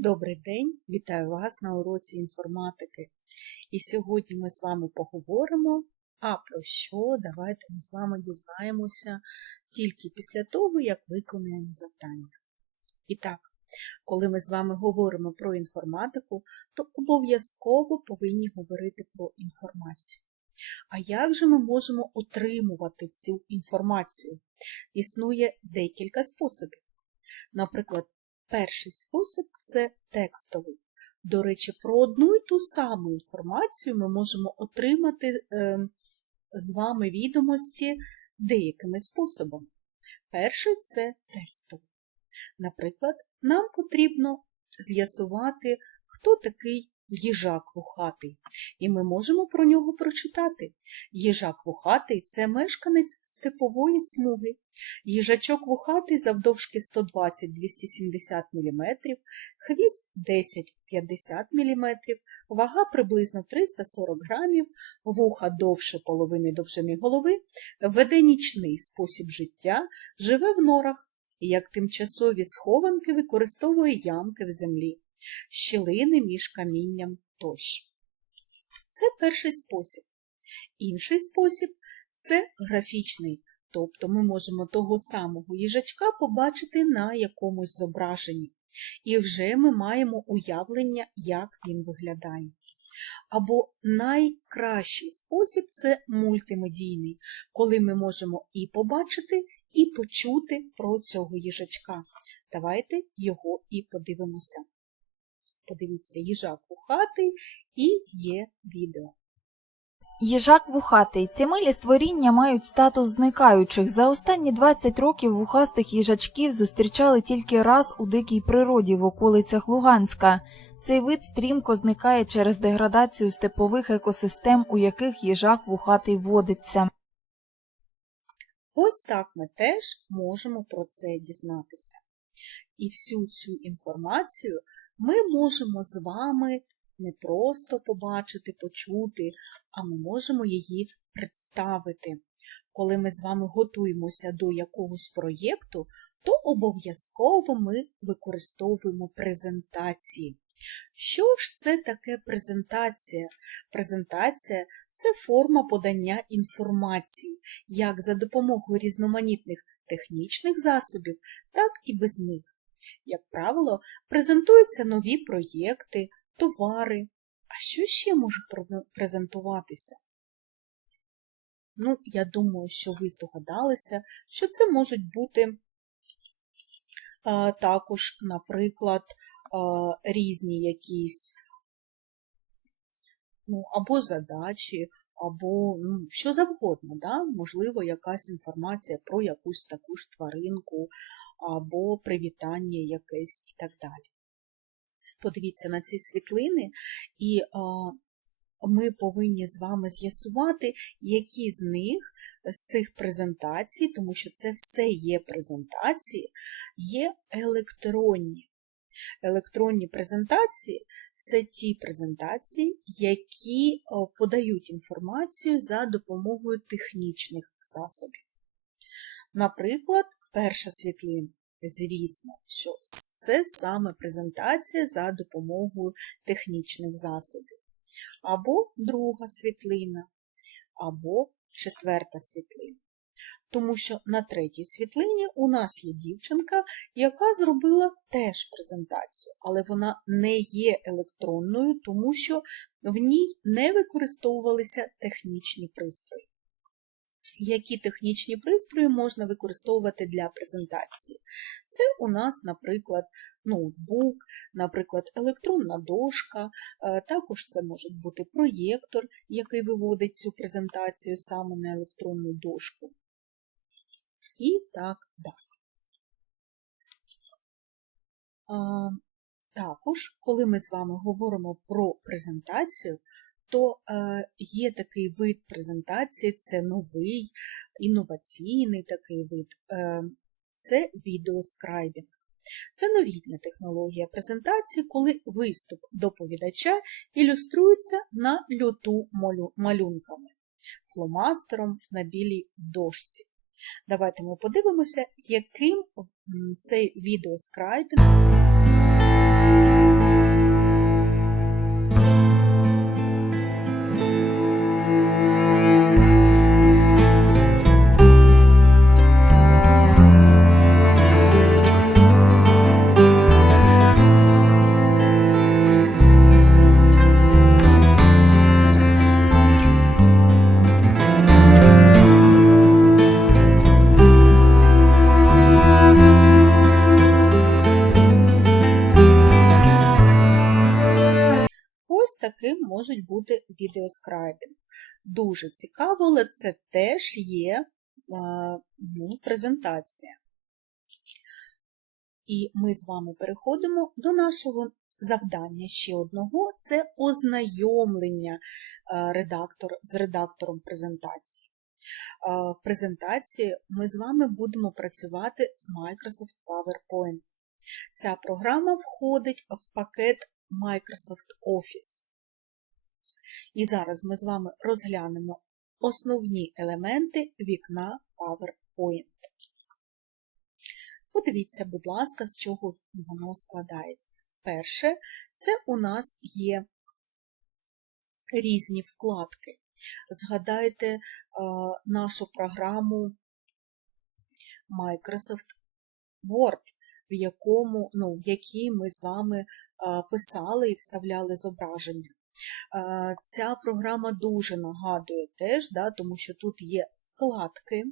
Добрий день, вітаю вас на уроці інформатики. І сьогодні ми з вами поговоримо, а про що давайте ми з вами дізнаємося тільки після того, як виконуємо завдання. І так, коли ми з вами говоримо про інформатику, то обов'язково повинні говорити про інформацію. А як же ми можемо отримувати цю інформацію? Існує декілька способів. Наприклад, Перший спосіб це текстовий. До речі, про одну і ту саму інформацію ми можемо отримати е, з вами відомості деякими способами. Перший це текстовий. Наприклад, нам потрібно з'ясувати, хто такий їжак вухатий, і ми можемо про нього прочитати. Їжак вухатий це мешканець степової смуги. Їжачок вухатий завдовжки 120-270 мм, хвіст 10-50 мм, вага приблизно 340 грамів, вуха довше половини довжини голови, веде нічний спосіб життя, живе в норах, як тимчасові схованки використовує ямки в землі, щілини між камінням тощо. Це перший спосіб. Інший спосіб це графічний. Тобто ми можемо того самого їжачка побачити на якомусь зображенні. І вже ми маємо уявлення, як він виглядає. Або найкращий спосіб це мультимедійний, коли ми можемо і побачити, і почути про цього їжачка. Давайте його і подивимося. Подивіться, їжак хати і є відео. Їжак вухатий. Ці милі створіння мають статус зникаючих. За останні 20 років вухастих їжачків зустрічали тільки раз у дикій природі в околицях Луганська. Цей вид стрімко зникає через деградацію степових екосистем, у яких їжак вухатий водиться. Ось так ми теж можемо про це дізнатися. І всю цю інформацію ми можемо з вами не просто побачити, почути, а ми можемо її представити. Коли ми з вами готуємося до якогось проєкту, то обов'язково ми використовуємо презентації. Що ж це таке презентація? Презентація це форма подання інформації, як за допомогою різноманітних технічних засобів, так і без них. Як правило, презентуються нові проєкти, товари. А що ще може презентуватися? Ну, я думаю, що ви здогадалися, що це можуть бути а, також, наприклад, а, різні якісь ну, або задачі, або ну, що завгодно, да? можливо, якась інформація про якусь таку ж тваринку, або привітання якесь і так далі. Подивіться на ці світлини, і ми повинні з вами з'ясувати, які з них, з цих презентацій, тому що це все є презентації, є електронні. Електронні презентації це ті презентації, які подають інформацію за допомогою технічних засобів. Наприклад, перша світлина. Звісно, що це саме презентація за допомогою технічних засобів. Або друга світлина, або четверта світлина. Тому що на третій світлині у нас є дівчинка, яка зробила теж презентацію, але вона не є електронною, тому що в ній не використовувалися технічні пристрої які технічні пристрої можна використовувати для презентації. Це у нас, наприклад, ноутбук, наприклад, електронна дошка, е, також це може бути проєктор, який виводить цю презентацію саме на електронну дошку. І так далі. Також, коли ми з вами говоримо про презентацію, то е, є такий вид презентації, це новий, інноваційний такий вид, е, це відеоскрайбінг. Це новітня технологія презентації, коли виступ доповідача ілюструється на люту малюнками, фломастером на білій дошці. Давайте ми подивимося, яким цей відеоскрайбінг можуть бути відеоскрайбінг. Дуже цікаво, але це теж є ну, презентація. І ми з вами переходимо до нашого завдання ще одного це ознайомлення редактор, з редактором презентації. В презентації ми з вами будемо працювати з Microsoft PowerPoint. Ця програма входить в пакет Microsoft Office. І зараз ми з вами розглянемо основні елементи вікна PowerPoint. Подивіться, будь ласка, з чого воно складається. Перше, це у нас є різні вкладки. Згадайте е, нашу програму Microsoft Word, в, якому, ну, в якій ми з вами е, писали і вставляли зображення. Е, Ця програма дуже нагадує теж, да, тому що тут є вкладки.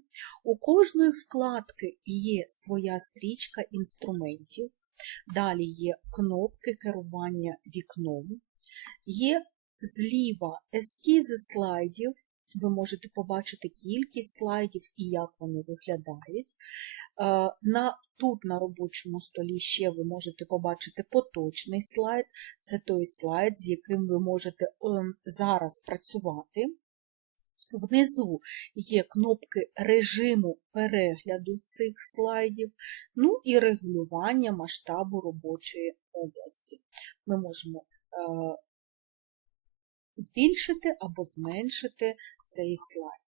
У кожної вкладки є своя стрічка інструментів. Далі є кнопки керування вікном, є зліва ескізи слайдів. Ви можете побачити кількість слайдів і як вони виглядають. Е, На, тут на робочому столі ще ви можете побачити поточний слайд. Це той слайд, з яким ви можете ем, зараз працювати. Внизу є кнопки режиму перегляду цих слайдів, ну і регулювання масштабу робочої області. Ми можемо е, збільшити або зменшити цей слайд.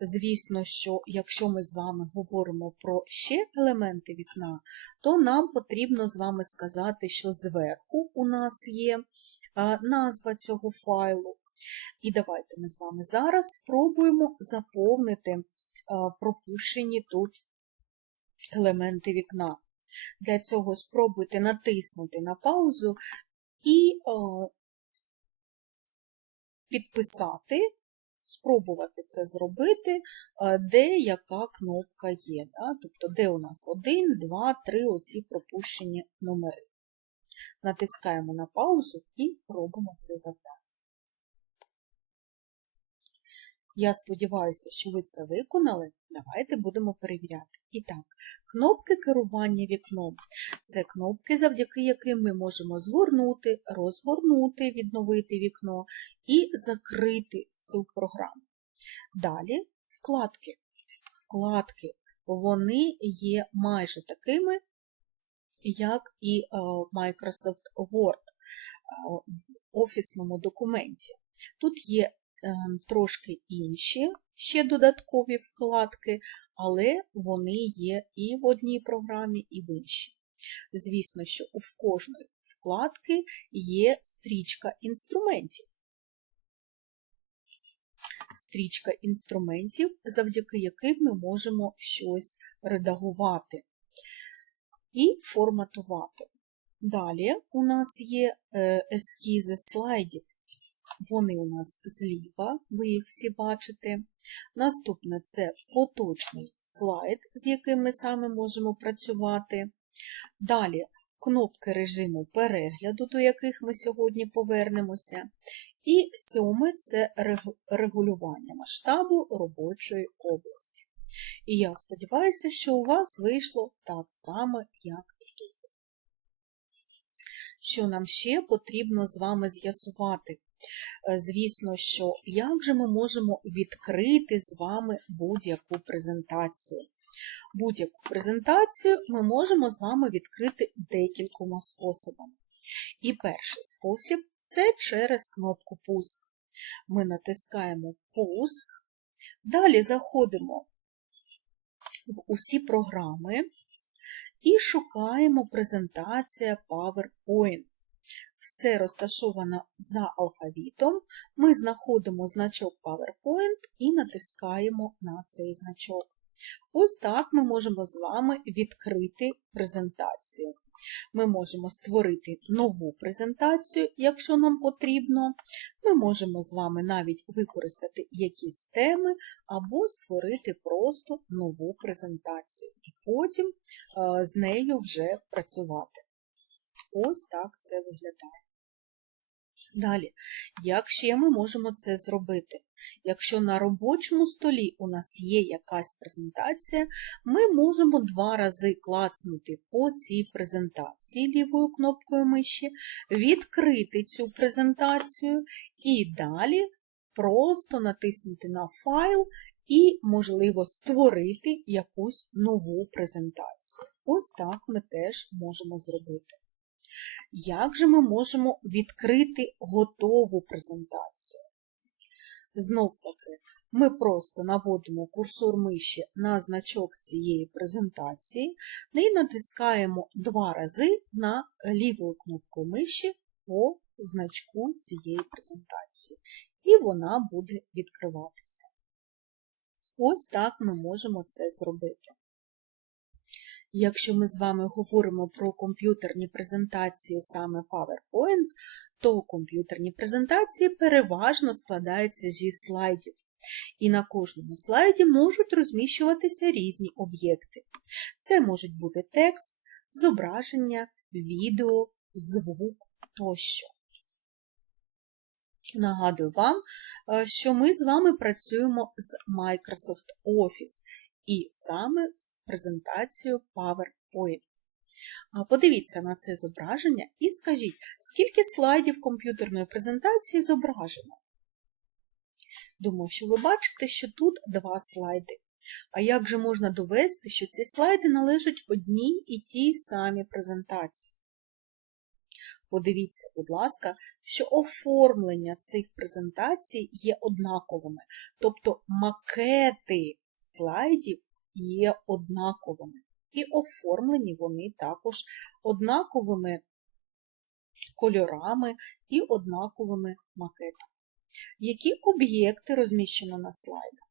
Звісно, що якщо ми з вами говоримо про ще елементи вікна, то нам потрібно з вами сказати, що зверху у нас є назва цього файлу. І давайте ми з вами зараз спробуємо заповнити пропущені тут елементи вікна. Для цього спробуйте натиснути на паузу і підписати, спробувати це зробити, е, де яка кнопка є. Да? Тобто, де у нас 1, 2, 3 оці пропущені номери. Натискаємо на паузу і робимо це завдання. Я сподіваюся, що ви це виконали. Давайте будемо перевіряти. І так, кнопки керування вікном це кнопки, завдяки яким ми можемо згорнути, розгорнути, відновити вікно і закрити цю програму. Далі вкладки. Вкладки вони є майже такими, як і Microsoft Word в офісному документі. Тут є трошки інші ще додаткові вкладки, але вони є і в одній програмі, і в іншій. Звісно, що у кожної вкладки є стрічка інструментів. Стрічка інструментів, завдяки яким ми можемо щось редагувати і форматувати. Далі у нас є ескізи слайдів. Вони у нас зліва, ви їх всі бачите. Наступне це поточний слайд, з яким ми саме можемо працювати. Далі кнопки режиму перегляду, до яких ми сьогодні повернемося. І сьомий це регулювання масштабу робочої області. І я сподіваюся, що у вас вийшло так само, як і тут. Що нам ще потрібно з вами з'ясувати? Звісно, що як же ми можемо відкрити з вами будь-яку презентацію? Будь-яку презентацію ми можемо з вами відкрити декількома способами. І перший спосіб це через кнопку Пуск. Ми натискаємо Пуск, далі заходимо в усі програми і шукаємо презентація PowerPoint все розташовано за алфавітом, ми знаходимо значок PowerPoint і натискаємо на цей значок. Ось так ми можемо з вами відкрити презентацію. Ми можемо створити нову презентацію, якщо нам потрібно. Ми можемо з вами навіть використати якісь теми або створити просто нову презентацію, і потім е, з нею вже працювати. Ось так це виглядає. Далі, як ще ми можемо це зробити? Якщо на робочому столі у нас є якась презентація, ми можемо два рази клацнути по цій презентації лівою кнопкою миші, відкрити цю презентацію і далі просто натиснути на файл і, можливо, створити якусь нову презентацію. Ось так ми теж можемо зробити. Як же ми можемо відкрити готову презентацію? Знов таки, ми просто наводимо курсор миші на значок цієї презентації і натискаємо два рази на ліву кнопку миші по значку цієї презентації. І вона буде відкриватися. Ось так ми можемо це зробити. Якщо ми з вами говоримо про комп'ютерні презентації саме PowerPoint, то комп'ютерні презентації переважно складаються зі слайдів. І на кожному слайді можуть розміщуватися різні об'єкти. Це можуть бути текст, зображення, відео, звук тощо. Нагадую вам, е, що ми з вами працюємо з Microsoft Office і саме з презентацією PowerPoint. Подивіться на це зображення і скажіть, скільки слайдів комп'ютерної презентації зображено. Думаю, що ви бачите, що тут два слайди. А як же можна довести, що ці слайди належать одній і тій самій презентації? Подивіться, будь ласка, що оформлення цих презентацій є однаковими, тобто макети слайдів є однаковими. І оформлені вони також однаковими кольорами і однаковими макетами. Які об'єкти розміщено на слайдах?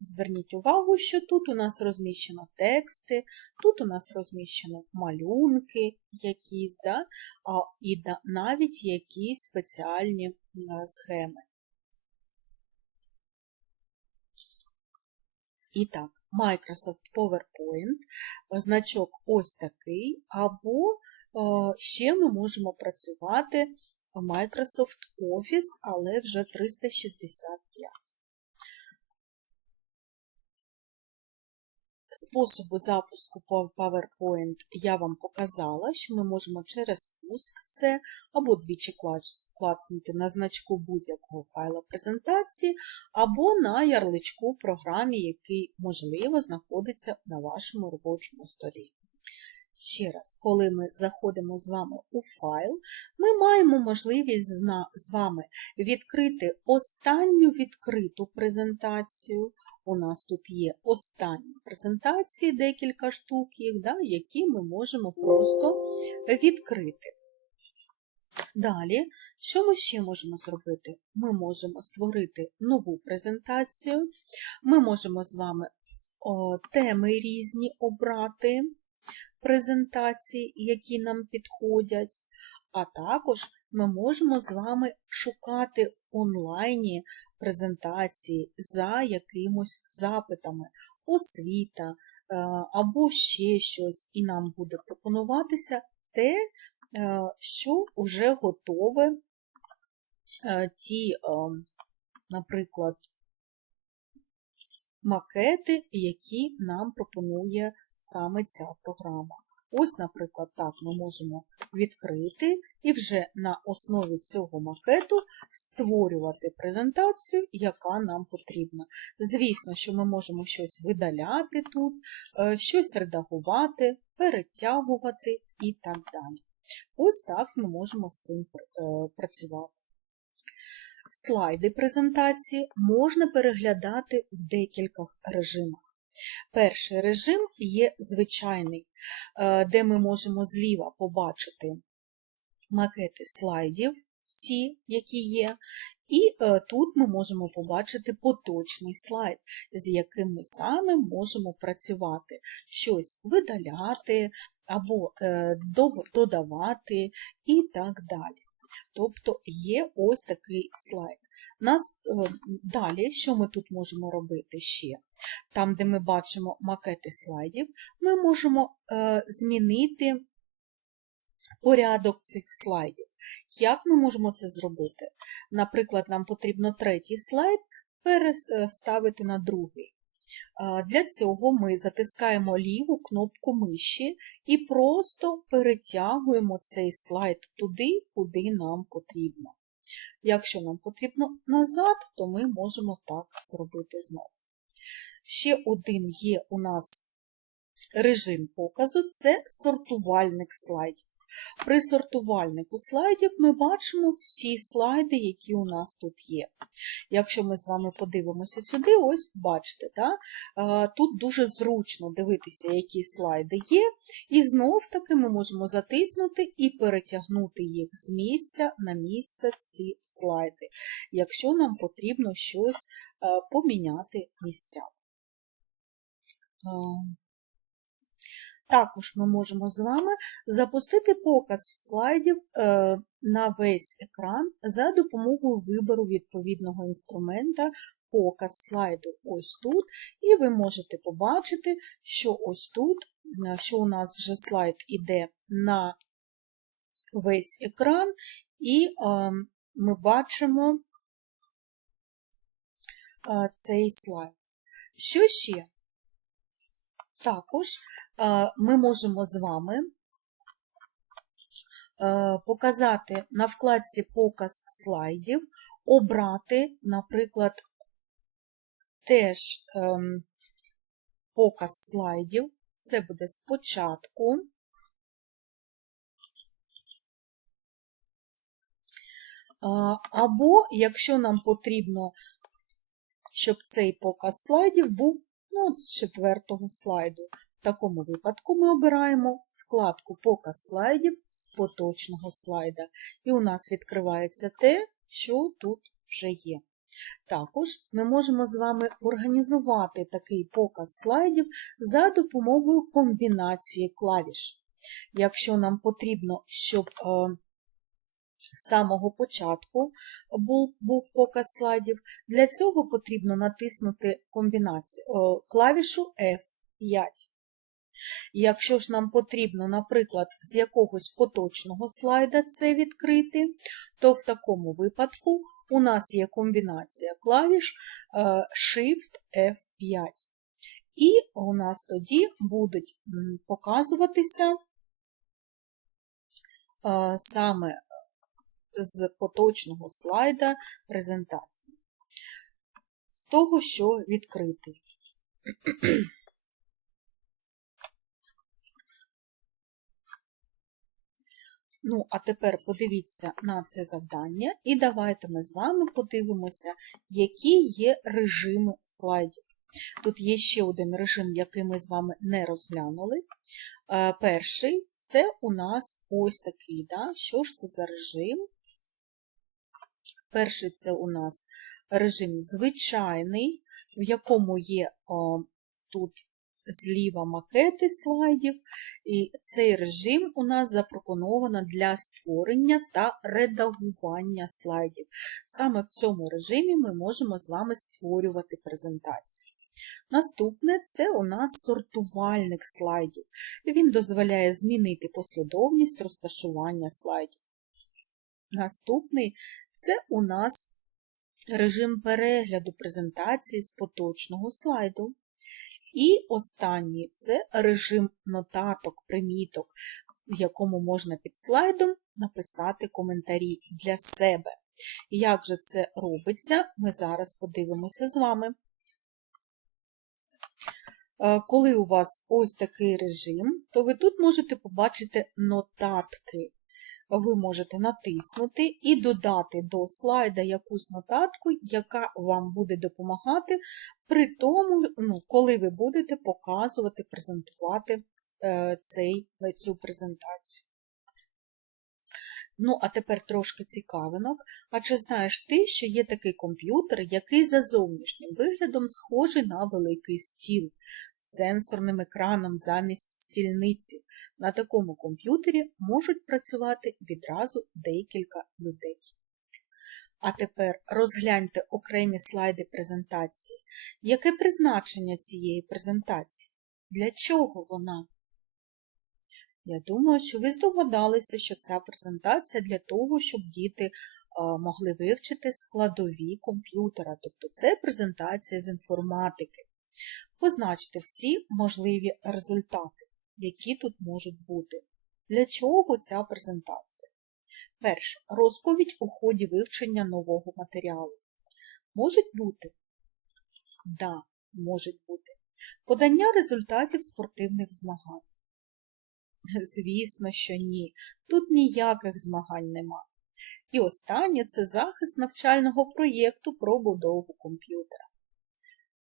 Зверніть увагу, що тут у нас розміщено тексти, тут у нас розміщено малюнки якісь, да? а, і навіть якісь спеціальні а, схеми. І так, Microsoft PowerPoint, значок ось такий, або е, ще ми можемо працювати Microsoft Office, але вже 365. Способи запуску PowerPoint я вам показала, що ми можемо через пуск це або двічі клацнути на значку будь-якого файла презентації, або на ярличку програмі, який, можливо, знаходиться на вашому робочому столі. Ще раз, коли ми заходимо з вами у файл, ми маємо можливість з вами відкрити останню відкриту презентацію. У нас тут є останні презентації, декілька штук їх, да, які ми можемо просто відкрити. Далі, що ми ще можемо зробити? Ми можемо створити нову презентацію, ми можемо з вами о, теми різні обрати презентації, які нам підходять, а також ми можемо з вами шукати в онлайні презентації за якимось запитами, освіта е, або ще щось, і нам буде пропонуватися те, е, що вже готове е, ті, наприклад, макети, які нам пропонує саме ця програма. Ось, наприклад, так ми можемо відкрити і вже на основі цього макету створювати презентацію, яка нам потрібна. Звісно, що ми можемо щось видаляти тут, е, щось редагувати, перетягувати і так далі. Ось так ми можемо з цим е, працювати. Слайди презентації можна переглядати в декількох режимах. Перший режим є звичайний, е, де ми можемо зліва побачити макети слайдів, всі, які є, і е, тут ми можемо побачити поточний слайд, з яким ми саме можемо працювати, щось видаляти або е, додавати і так далі. Тобто є ось такий слайд. Нас Далі, що ми тут можемо робити ще? Там, де ми бачимо макети слайдів, ми можемо е, змінити порядок цих слайдів. Як ми можемо це зробити? Наприклад, нам потрібно третій слайд переставити на другий. Для цього ми затискаємо ліву кнопку миші і просто перетягуємо цей слайд туди, куди нам потрібно. Якщо нам потрібно назад, то ми можемо так зробити знову. Ще один є у нас режим показу це сортувальник слайдів. При сортувальнику слайдів ми бачимо всі слайди, які у нас тут є. Якщо ми з вами подивимося сюди, ось бачите, да? тут дуже зручно дивитися, які слайди є, і знов таки ми можемо затиснути і перетягнути їх з місця на місце ці слайди, якщо нам потрібно щось поміняти місцями. Також ми можемо з вами запустити показ слайдів е, на весь екран за допомогою вибору відповідного інструмента показ слайду ось тут, і ви можете побачити, що ось тут, е, що у нас вже слайд іде на весь екран, і е, ми бачимо цей слайд. Що ще? Також ми можемо з вами е, показати на вкладці Показ слайдів, обрати, наприклад, теж ем, показ слайдів. Це буде спочатку. Е, Або, якщо нам потрібно, щоб цей показ слайдів був ну, з четвертого слайду. В такому випадку ми обираємо вкладку Показ слайдів з поточного слайда. І у нас відкривається те, що тут вже є. Також ми можемо з вами організувати такий показ слайдів за допомогою комбінації клавіш. Якщо нам потрібно, щоб е, з самого початку був, був показ слайдів, для цього потрібно натиснути комбінацію, о, клавішу F5. Якщо ж нам потрібно, наприклад, з якогось поточного слайда це відкрити, то в такому випадку у нас є комбінація клавіш е, Shift F5. І у нас тоді будуть показуватися е, саме з поточного слайда презентації. З того, що відкритий. Ну, а тепер подивіться на це завдання, і давайте ми з вами подивимося, які є режими слайдів. Тут є ще один режим, який ми з вами не розглянули. Е, Перший це у нас ось такий. Да? Що ж це за режим? Перший це у нас режим звичайний, в якому є о, тут зліва макети слайдів, і цей режим у нас запропоновано для створення та редагування слайдів. Саме в цьому режимі ми можемо з вами створювати презентацію. Наступне це у нас сортувальник слайдів. Він дозволяє змінити послідовність розташування слайдів. Наступний це у нас режим перегляду презентації з поточного слайду. І останній це режим нотаток, приміток, в якому можна під слайдом написати коментарі для себе. Як же це робиться, ми зараз подивимося з вами. Е, Коли у вас ось такий режим, то ви тут можете побачити нотатки. Ви можете натиснути і додати до слайда якусь нотатку, яка вам буде допомагати при тому, ну, коли ви будете показувати, презентувати е, цей, цю презентацію. Ну, а тепер трошки цікавинок. А чи знаєш ти, що є такий комп'ютер, який за зовнішнім виглядом схожий на великий стіл з сенсорним екраном замість стільниці? На такому комп'ютері можуть працювати відразу декілька людей. А тепер розгляньте окремі слайди презентації. Яке призначення цієї презентації? Для чого вона? Я думаю, що ви здогадалися, що ця презентація для того, щоб діти е, могли вивчити складові комп'ютера, тобто це презентація з інформатики. Позначте всі можливі результати, які тут можуть бути. Для чого ця презентація? Перше. Розповідь у ході вивчення нового матеріалу. Можуть бути? Да, можуть бути. Подання результатів спортивних змагань. Звісно, що ні. Тут ніяких змагань нема. І останнє це захист навчального проєкту про будову комп'ютера.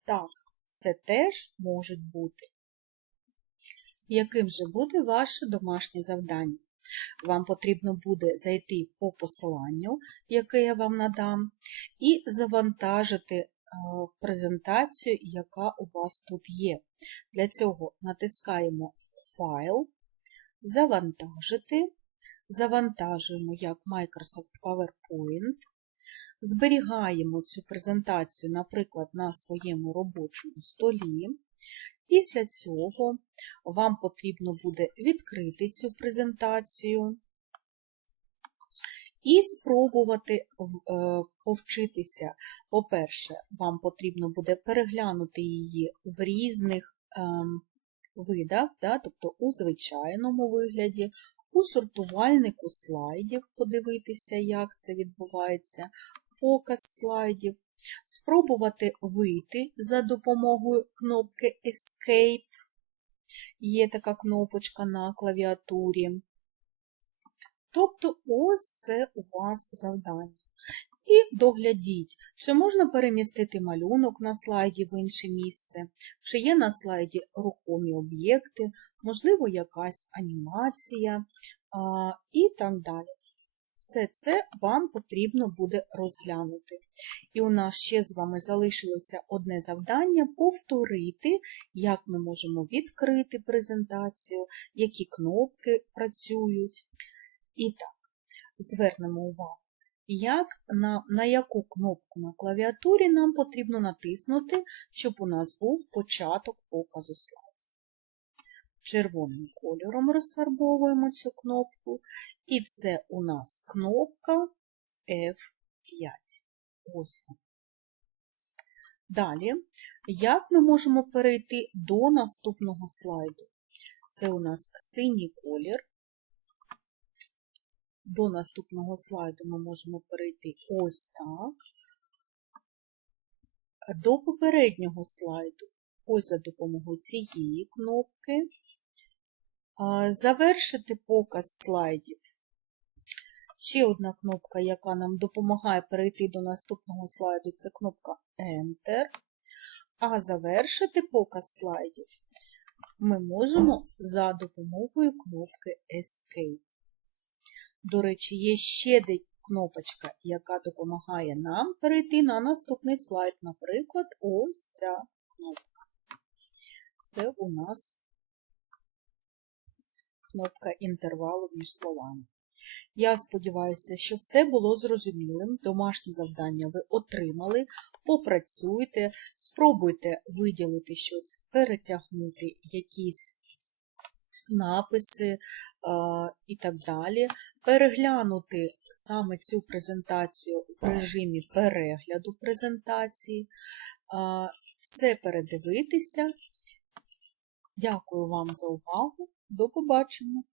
Так, це теж можуть бути. Яким же буде ваше домашнє завдання? Вам потрібно буде зайти по посиланню, яке я вам надам, і завантажити е, презентацію, яка у вас тут є. Для цього натискаємо Файл, Завантажити, завантажуємо як Microsoft PowerPoint, зберігаємо цю презентацію, наприклад, на своєму робочому столі. Після цього вам потрібно буде відкрити цю презентацію і спробувати е, повчитися. По-перше, вам потрібно буде переглянути її в різних ем, видах, да, тобто у звичайному вигляді, у сортувальнику слайдів, подивитися, як це відбувається, показ слайдів, спробувати вийти за допомогою кнопки Escape. Є така кнопочка на клавіатурі. Тобто, ось це у вас завдання. І доглядіть, чи можна перемістити малюнок на слайді в інше місце, чи є на слайді рухомі об'єкти, можливо, якась анімація а, і так далі. Все це вам потрібно буде розглянути. І у нас ще з вами залишилося одне завдання повторити, як ми можемо відкрити презентацію, які кнопки працюють. І так, звернемо увагу, як на, на яку кнопку на клавіатурі нам потрібно натиснути, щоб у нас був початок показу слайду. Червоним кольором розфарбовуємо цю кнопку, і це у нас кнопка F5. Ось вона. Далі, як ми можемо перейти до наступного слайду? Це у нас синій колір. До наступного слайду ми можемо перейти ось так. До попереднього слайду ось за допомогою цієї кнопки. Завершити показ слайдів. Ще одна кнопка, яка нам допомагає перейти до наступного слайду, це кнопка Enter. А завершити показ слайдів ми можемо за допомогою кнопки Escape. До речі, є ще кнопочка, яка допомагає нам перейти на наступний слайд. Наприклад, ось ця кнопка. Це у нас кнопка інтервалу між словами. Я сподіваюся, що все було зрозумілим. Домашнє завдання ви отримали. Попрацюйте, спробуйте виділити щось, перетягнути якісь написи і так далі. Переглянути саме цю презентацію в режимі перегляду презентації. Все передивитися. Дякую вам за увагу. До побачення!